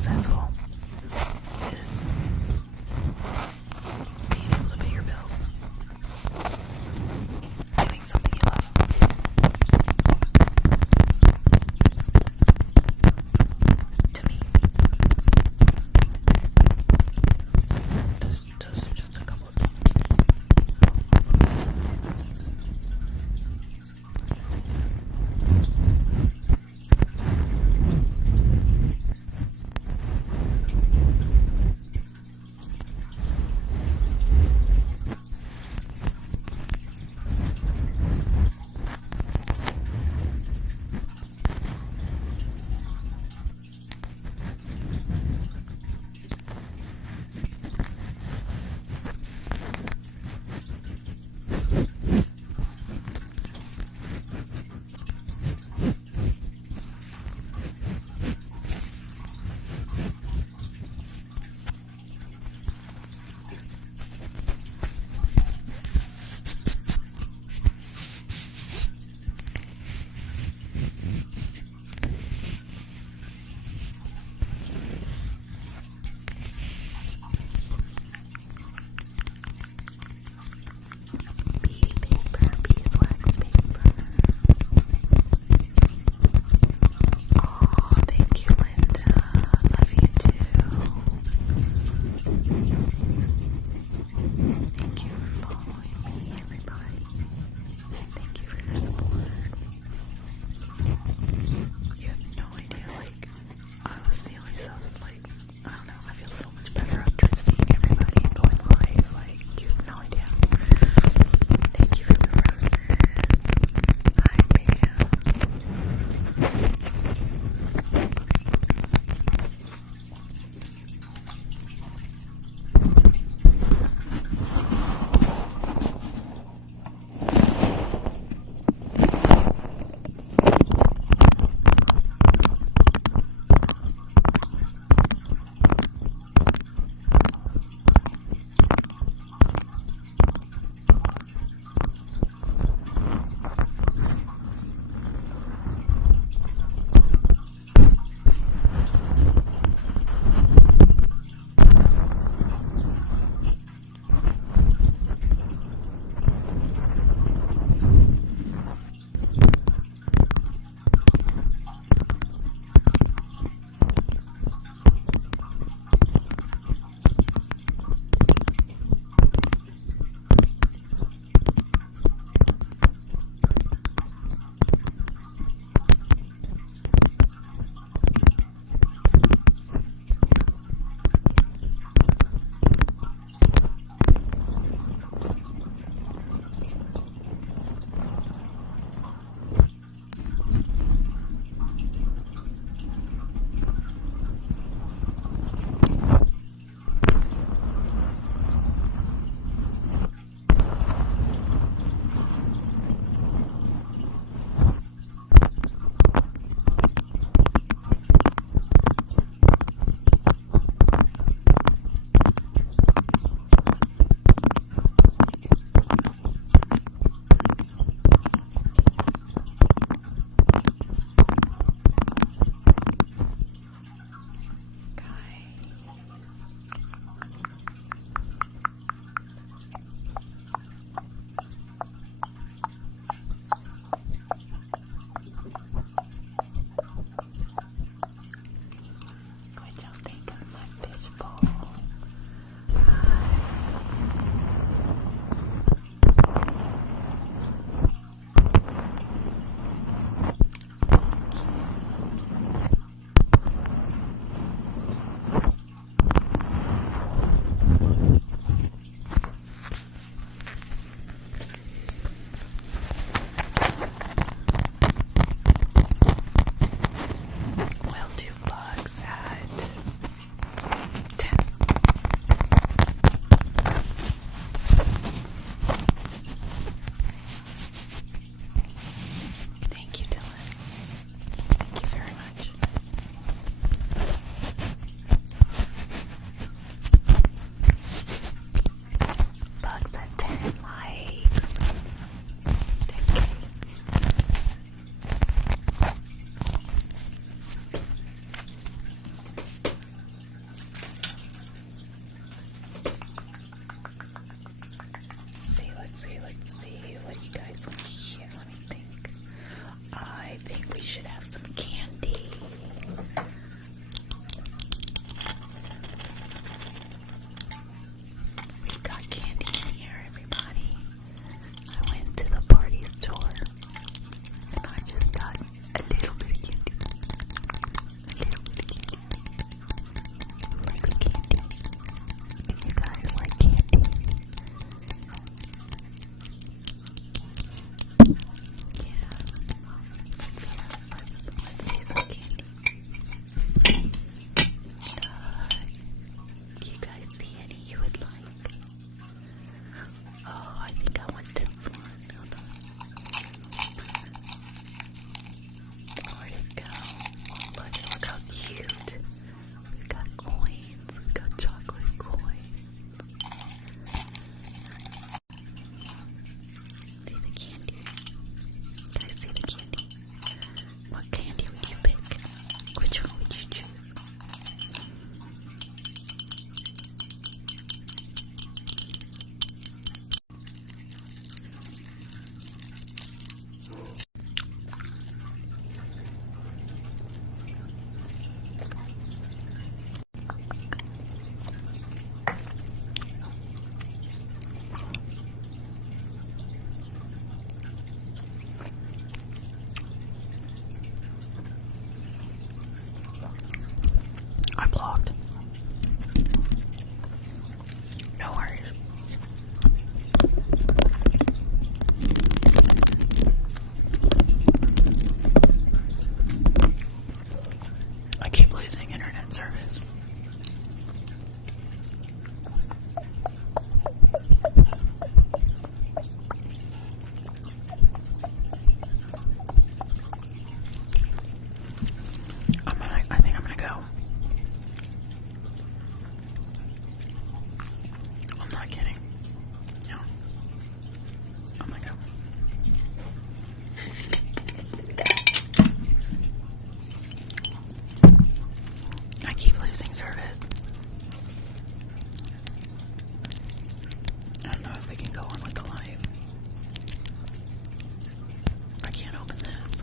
successful is being able to pay your bills, doing something you love. To me, those are just a couple of things. I blocked. No worries. I keep losing internet service. I think I'm gonna go. I'm not kidding. No. I'm gonna go. I keep losing service. I don't know if we can go on with the live. I can't open this.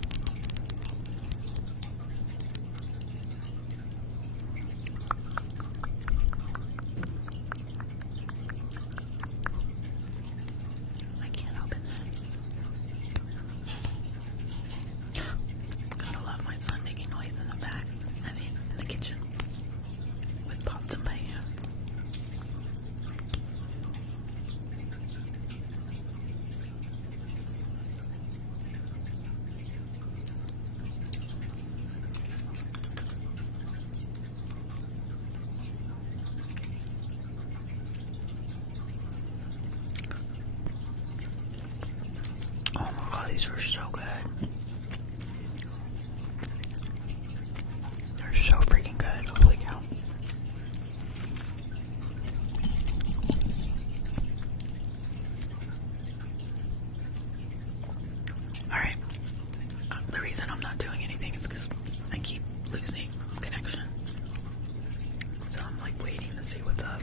I can't open this. Gotta love my son making noise in the back. I mean, in the kitchen. With pots and pans. Oh my god, these were so good. They're so freaking good. Holy cow. Alright. The reason I'm not doing anything is because I keep losing connection. So I'm like waiting to see what's up.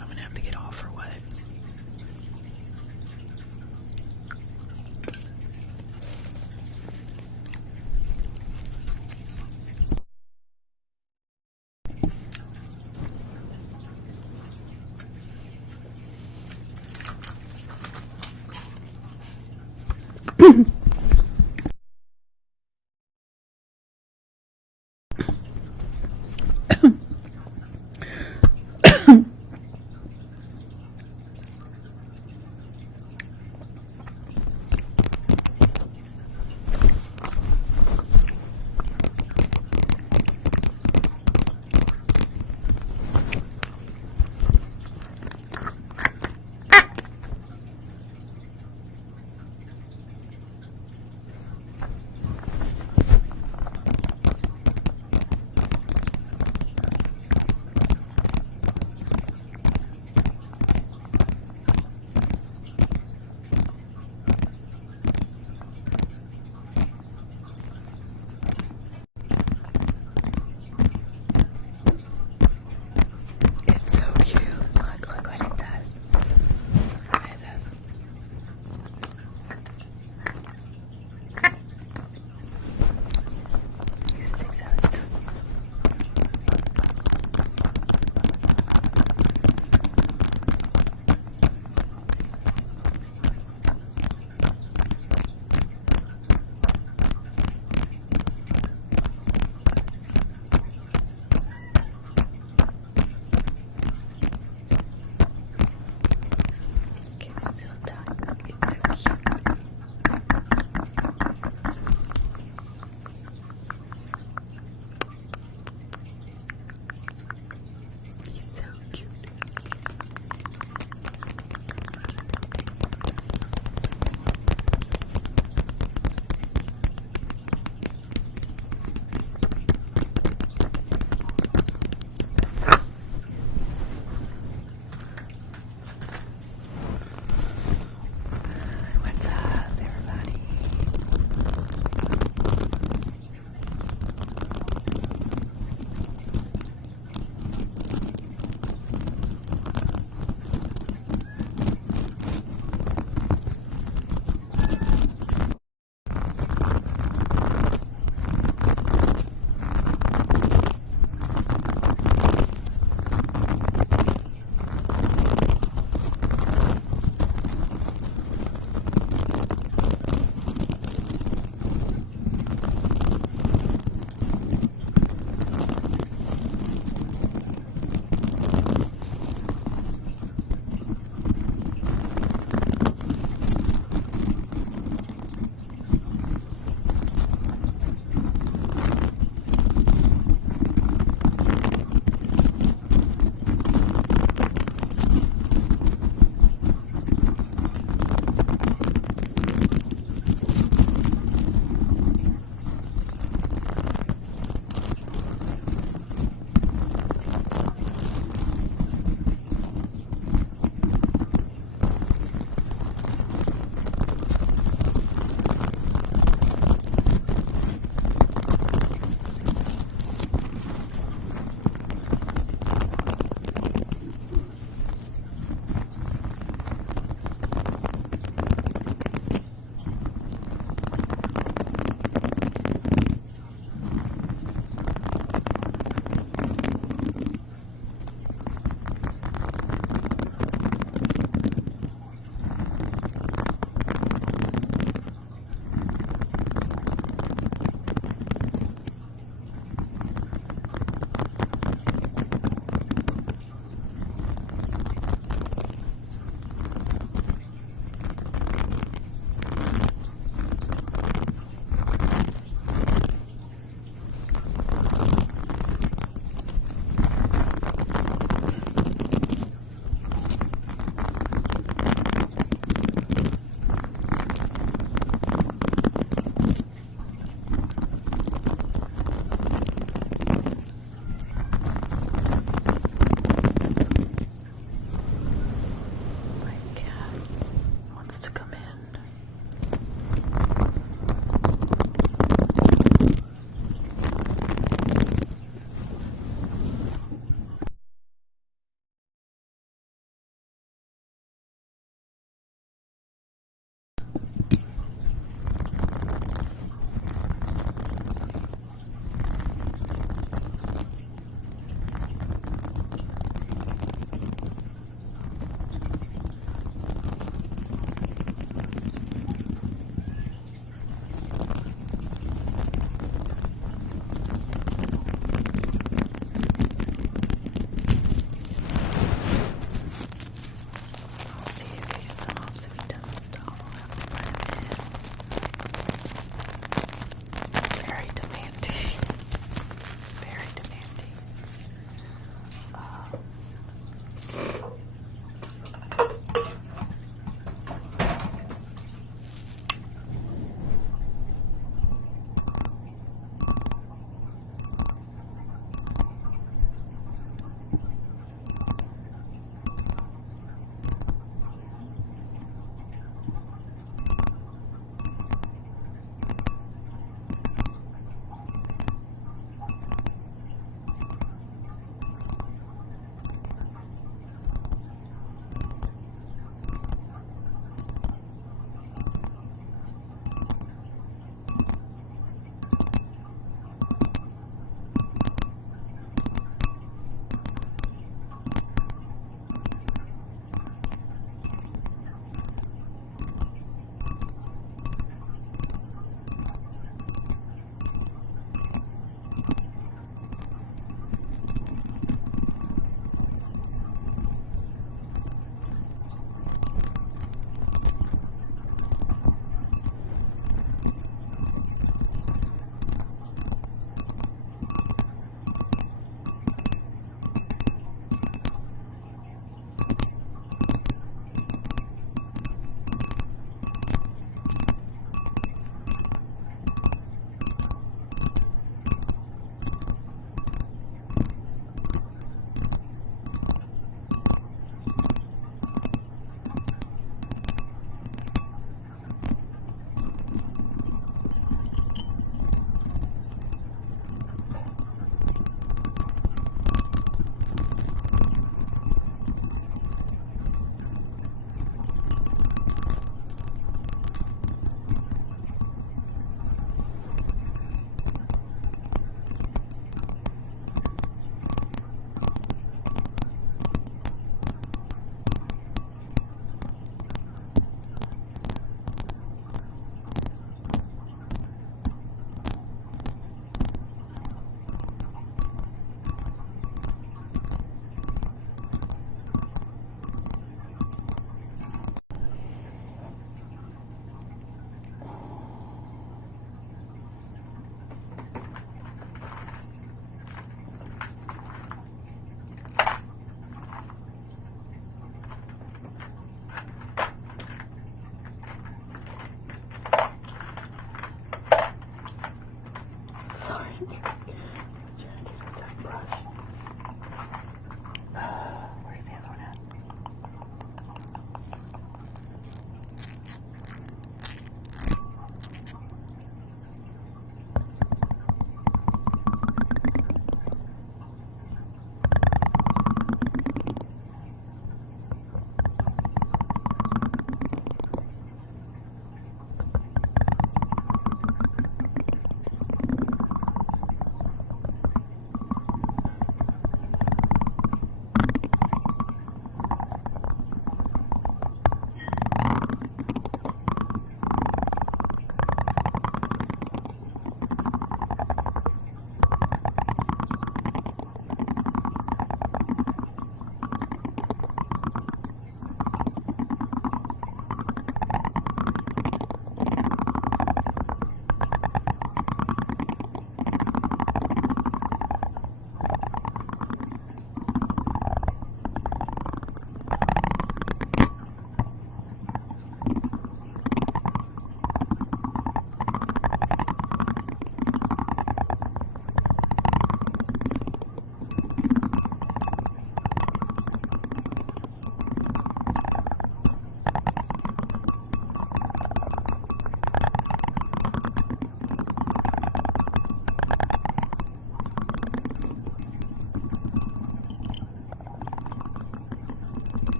I'm gonna have to get off or what.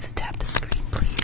Alexa, tap the screen, please.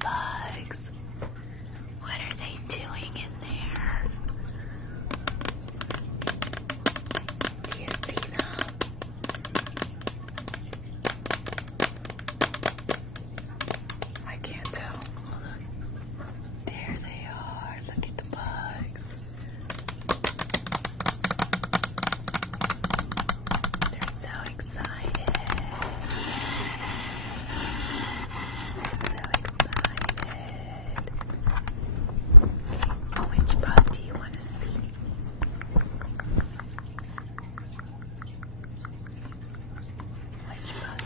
bugs? What are they doing in there? Do you see them? I can't tell. There they are. Look at the bugs. They're so excited. They're so excited. Okay, which bug do you want to see? Which bug?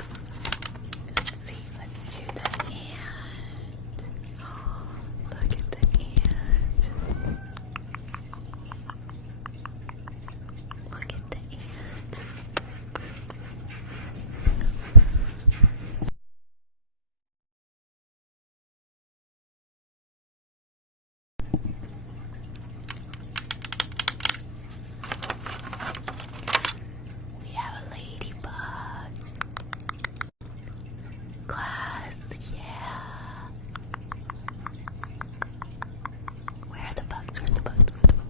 Let's see. Let's do the ant. Look at the ant. Look at the ant. We have a ladybug. Class, yeah. Where are the bugs? Where are the bugs? Where are the bugs?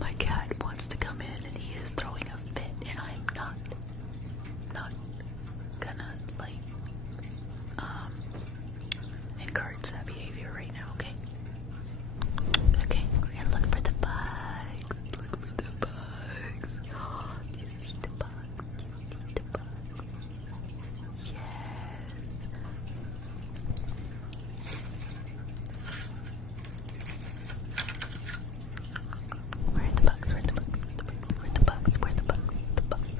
My cat wants to come in and he is throwing a fit, and I'm not gonna encourage that behavior right now, okay? Okay, we're gonna look for the bugs. Look for the bugs. Do you see the bugs? Do you see the bugs? Yes. Where are the bugs? Where are the bugs? Where are the bugs? Where are the bugs? The bugs.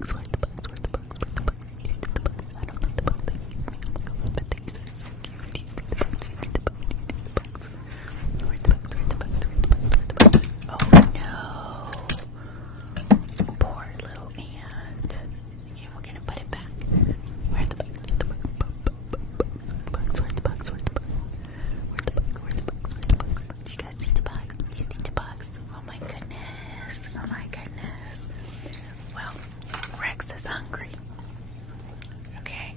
Where are the bugs? Where are the bugs? Where are the bugs? I don't know the bugs. They scare me. Oh my god, but these are so cute. You see the bugs? You see the bugs? You see the bugs? Where are the bugs? Where are the bugs? Where are the bugs? Where are the bugs? Oh no. Poor little ant. Okay, we're gonna put it back. Where are the bugs? Where are the bugs? Where are the bugs? Where are the bugs? Where are the bugs? Where are the bugs? Where are the bugs? Do you guys see the bugs? Do you see the bugs? Oh my goodness. Oh my goodness. Well, Rex is hungry. Okay.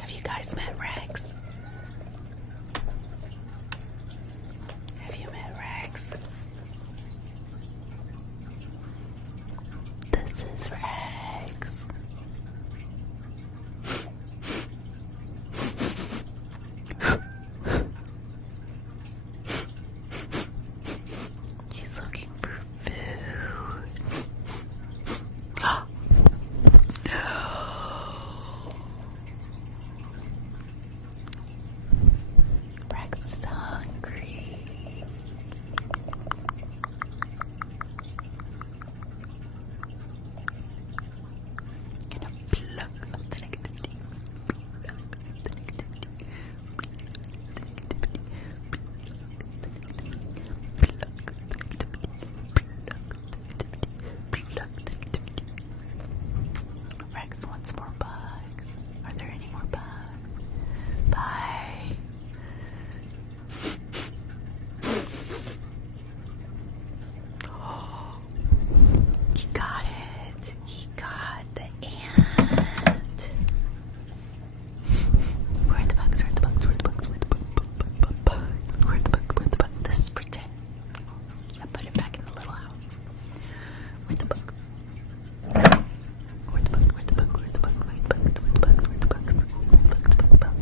Have you guys met Rex? Have you met Rex? This is Rex. He's looking for food. No! Rex is hungry. Gonna pluck up the negativity. Pluck up the negativity. Rex wants more bugs. Are there any more bugs? Bye. Oh, he got it. He got the ant. Where are the bugs? Where are the bugs? Where are the bugs? Where are the bugs? Where are the bugs? Where are the bugs? This is pretend. I put it back in the little house. Where are the bugs? Where the bug? Where the bug? Where the bug? Where the bug? Where the bug? Where the bug?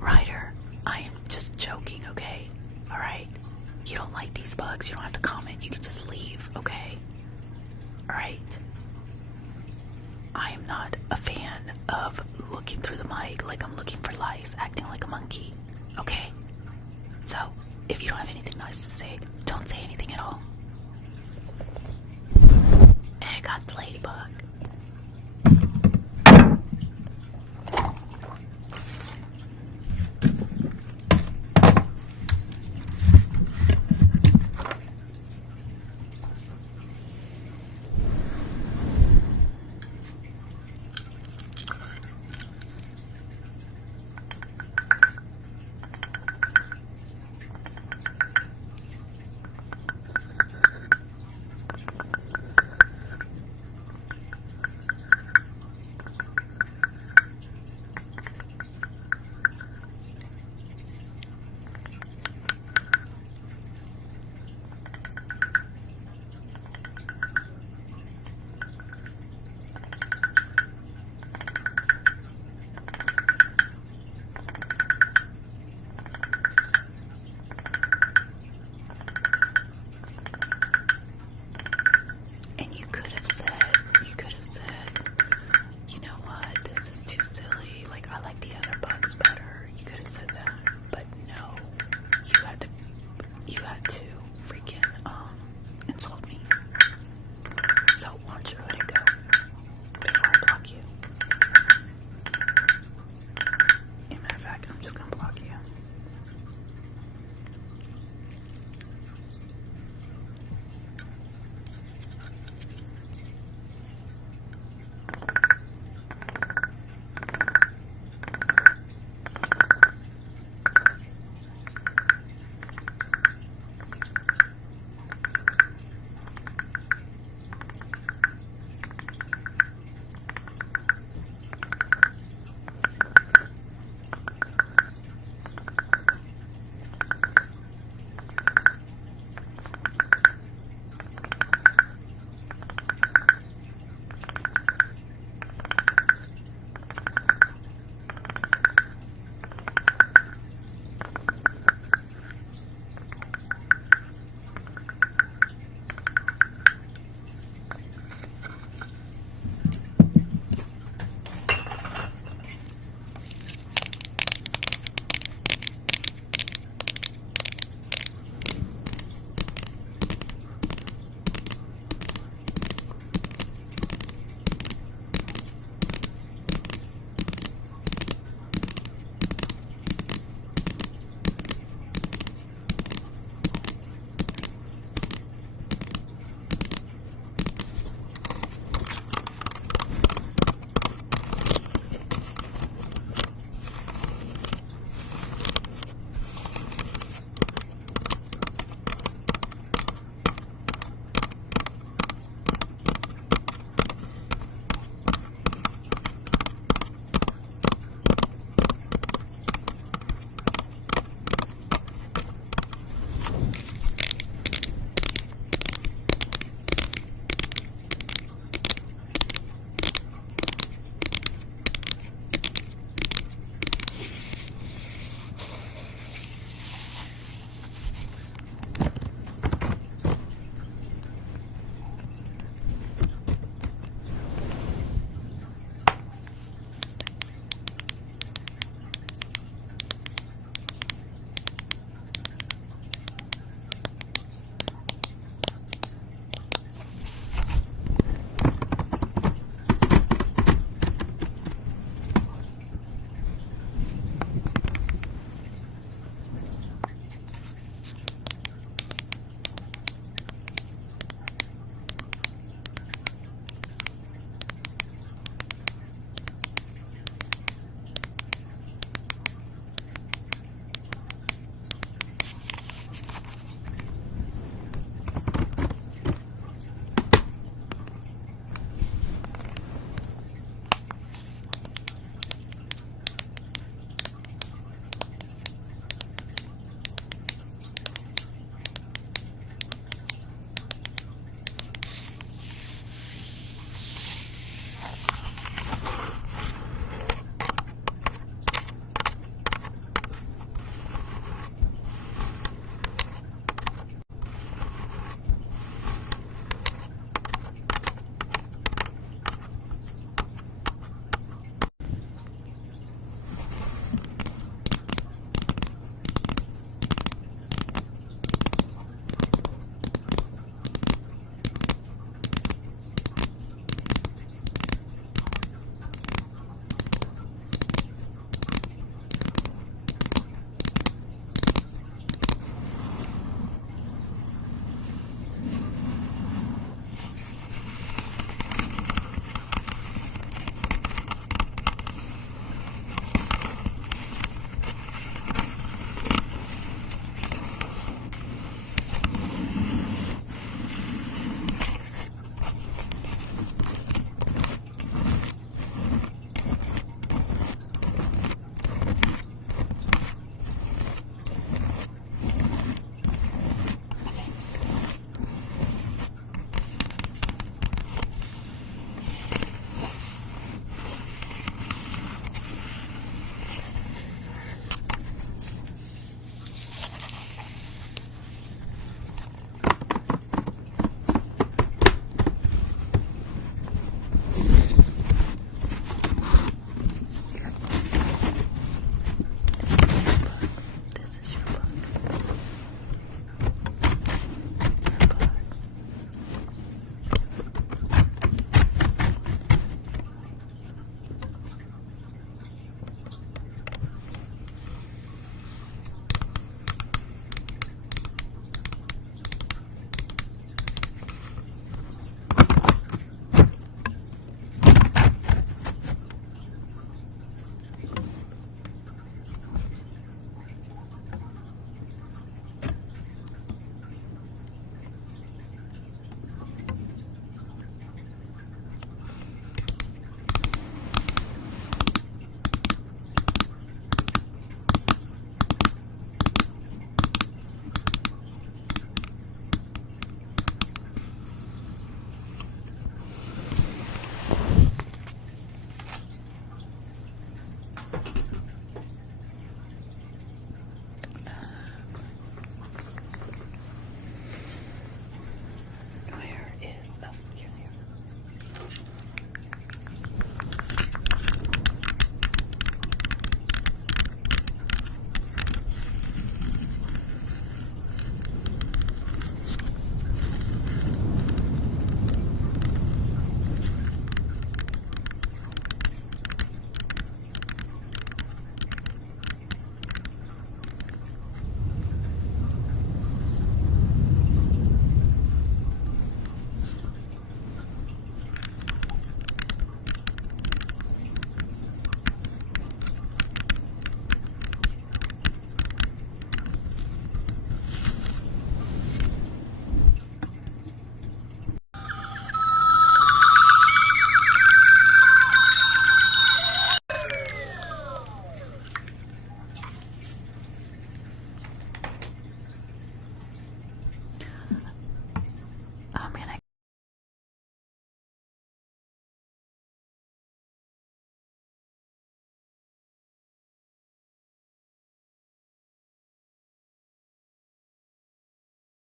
Ryder, I am just joking, okay? Alright? You don't like these bugs, you don't have to comment, you can just leave, okay? Alright? I am not a fan of looking through the mic like I'm looking for lice, acting like a monkey, okay? So, if you don't have anything nice to say, don't say anything at all. And I got the ladybug.